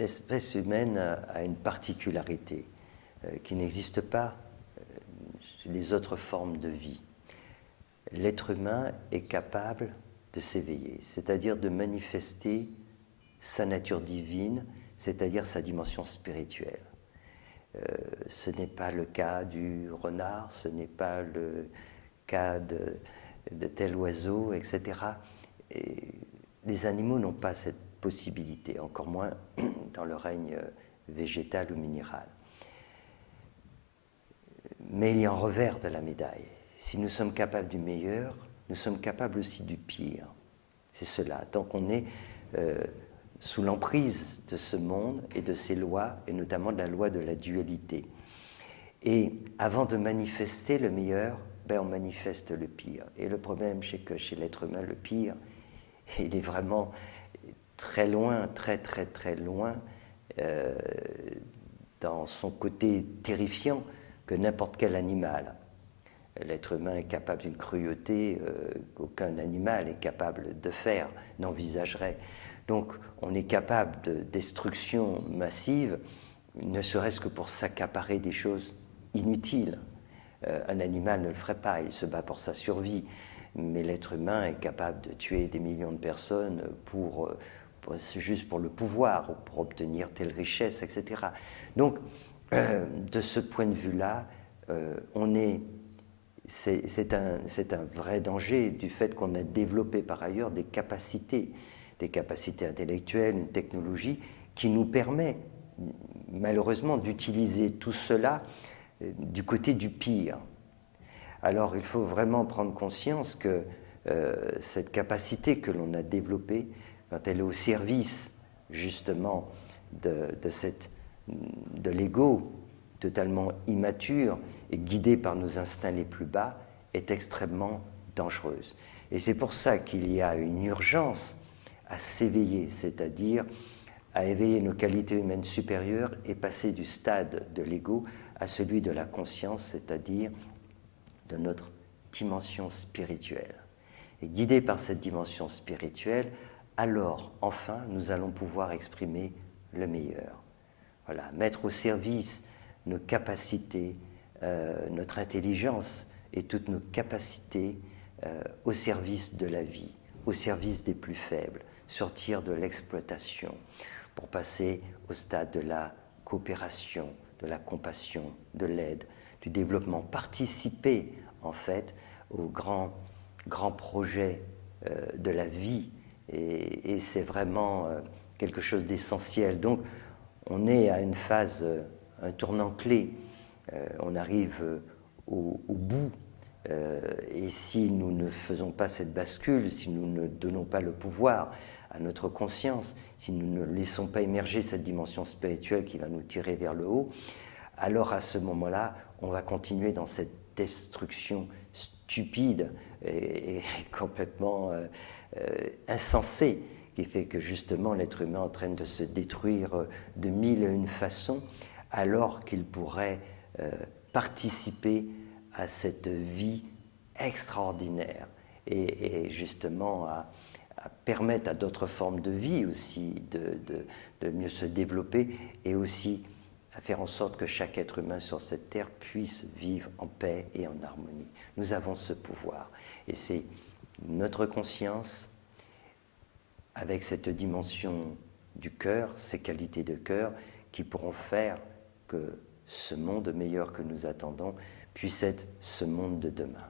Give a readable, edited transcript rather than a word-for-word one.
l'espèce humaine a une particularité qui n'existe pas chez les autres formes de vie. L'être humain est capable de s'éveiller, c'est-à-dire de manifester sa nature divine, c'est-à-dire sa dimension spirituelle. Ce n'est pas le cas du renard, ce n'est pas le cas de tel oiseau, etc. Et les animaux n'ont pas cette possibilité, encore moins dans le règne végétal ou minéral. Mais il y a un revers de la médaille. Si nous sommes capables du meilleur, nous sommes capables aussi du pire. C'est cela. Tant qu'on est sous l'emprise de ce monde et de ses lois, et notamment de la loi de la dualité. Et avant de manifester le meilleur, on manifeste le pire. Et le problème, c'est que chez l'être humain, le pire, il est vraiment très loin, très loin, dans son côté terrifiant que n'importe quel animal. L'être humain est capable d'une cruauté qu'aucun animal est capable de faire, n'envisagerait. Donc on est capable de destruction massive, ne serait-ce que pour s'accaparer des choses inutiles. Un animal ne le ferait pas, il se bat pour sa survie. Mais l'être humain est capable de tuer des millions de personnes juste pour le pouvoir, ou pour obtenir telle richesse, etc. Donc, de ce point de vue-là, c'est un vrai danger du fait qu'on a développé par ailleurs des capacités intellectuelles, une technologie qui nous permet malheureusement d'utiliser tout cela du côté du pire. Alors il faut vraiment prendre conscience que cette capacité que l'on a développée, quand elle est au service justement de l'ego totalement immature et guidée par nos instincts les plus bas, est extrêmement dangereuse. Et c'est pour ça qu'il y a une urgence à s'éveiller, c'est-à-dire à éveiller nos qualités humaines supérieures et passer du stade de l'ego à celui de la conscience, c'est-à-dire de notre dimension spirituelle. Et guidés par cette dimension spirituelle, alors enfin nous allons pouvoir exprimer le meilleur. Voilà, mettre au service nos capacités, notre intelligence et toutes nos capacités au service de la vie, au service des plus faibles, sortir de l'exploitation pour passer au stade de la coopération, de la compassion, de l'aide, du développement, participer en fait au grand projet de la vie et c'est vraiment quelque chose d'essentiel. Donc on est à une phase, un tournant clé, on arrive au bout et si nous ne faisons pas cette bascule, si nous ne donnons pas le pouvoir à notre conscience, si nous ne laissons pas émerger cette dimension spirituelle qui va nous tirer vers le haut, alors à ce moment-là, on va continuer dans cette destruction stupide et complètement insensée qui fait que justement l'être humain est en train de se détruire de mille et une façons alors qu'il pourrait participer à cette vie extraordinaire et justement à permettre à d'autres formes de vie aussi de mieux se développer et aussi à faire en sorte que chaque être humain sur cette terre puisse vivre en paix et en harmonie. Nous avons ce pouvoir et c'est notre conscience avec cette dimension du cœur, ces qualités de cœur qui pourront faire que ce monde meilleur que nous attendons puisse être ce monde de demain.